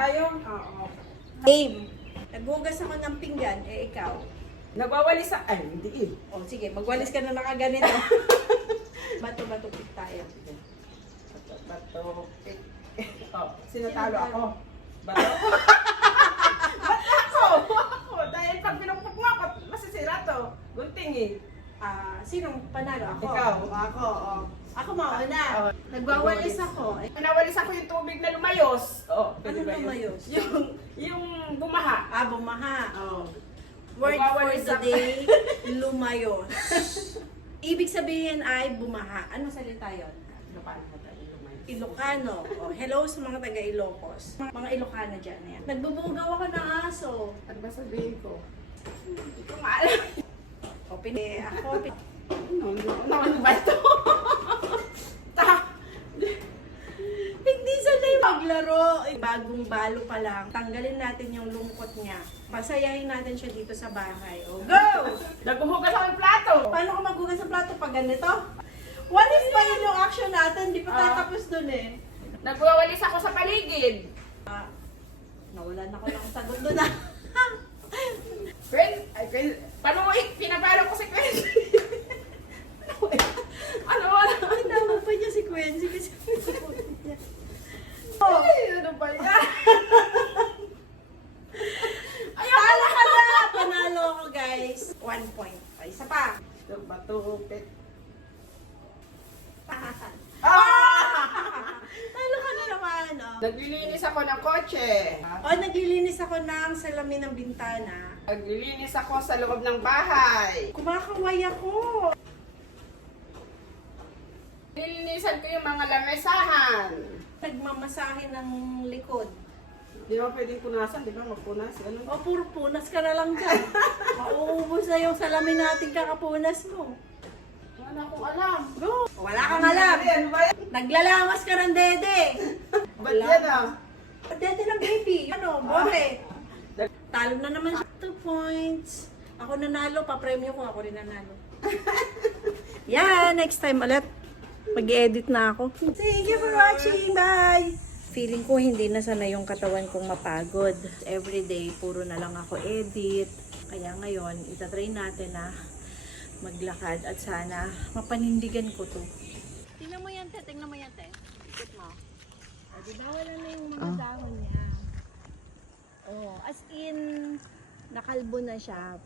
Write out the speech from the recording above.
tayo. Oo. Game. Naghugas ako ng pinggan, eh ikaw. Nagwawali sa... Ay, hindi eh. O sige, magwalis ka na nakaganito. Bato-bato pit tayo. Bato, bato, pick. Oh, sinatalo ako. Bato. Ba't ako? Ako. Dahil pag pinupok mo ako, masisira to. Gunting eh. Ah, sinong panalo? Ako. Ikaw. Ako, o. Ako mauna. Oo. Nagwawalis ako. Nawalis ako yung tubig na lumayos. Oh, pwede Anong ba yun? lumayos? Yung, yung bumaha. Ah, bumaha. Oh. Word for Nagwawalis the ako. day, lumayos. Ibig sabihin ay bumaha. Ano salita yon? Ano lumayos? Ilocano. O, hello sa mga taga Ilocos. Mga Ilocano dyan. Ayan. Nagbubugaw ako ng aso. Ano ba sabihin ko? Hindi ko maalam. O, pin- eh, ako, pin- Ano, ano, ano ba ito? Maglaro. Eh, Bagong balo pa lang. Tanggalin natin yung lungkot niya. Pasayahin natin siya dito sa bahay. O, go! Naghuhugas ako ng plato. Paano ka maghugas ng plato pag ganito? What if pa yun yung action natin? Di pa tayo Ah. tapos dun eh. Nagwawalis ako sa paligid. Ah, nawalan ako ng sagot doon ah. Friend, ay, friend, paano 1 point. O, isa pa. Matuhupit. Pahasan. Ah! Ano Talo naman, no? Naglilinis ako ng kotse. O, naglilinis ako ng salamin ng bintana. Naglilinis ako sa loob ng bahay. Kumakaway ako. Nilinisan ko yung mga lamesahan. Nagmamasahe ng likod. Di ba pwedeng punasan? Di ba magpunas? Ano? O, puro punas ka na lang dyan. Mauubos na yung salamin natin kakapunas mo. Wala akong alam. Go! Wala kang alam. Ano ba yan? Naglalamas ka ng dede. Ba't yan ah? Dede ng baby. Ano, bore. Talo na naman siya. Two points. Ako nanalo, pa-premyo ko. Ako rin nanalo. yeah, next time ulit. Mag-edit na ako. Thank you for watching. Bye! Feeling ko hindi na sana yung katawan kong mapagod. Everyday, puro na lang ako edit. Kaya ngayon, itatry natin na maglakad at sana mapanindigan ko to. Tingnan mo yan, te. Tingnan mo yan, te. Ikot mo. Di ba wala na yung mga dahon niya? Oh, as in, nakalbo na siya.